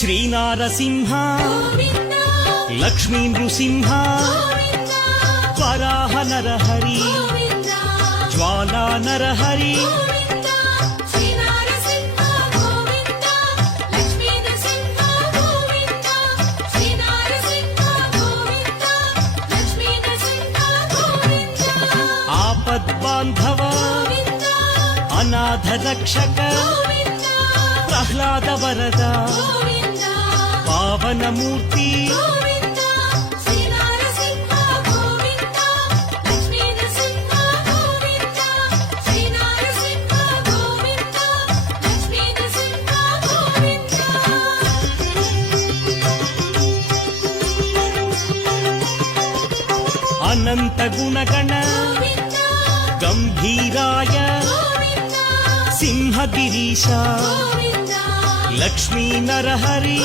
శ్రీనారసింహ లక్ష్మీ నృసింహ వరాహ నరహరి జ్వాలా నరహరి ఆపద్బాంధవ అనాథ రక్షక ప్రహ్లాద వరద పావనమూర్తి అనంత గుణగణ గంభీరాయ సింహగిరీశ లక్ష్మీ నరహరి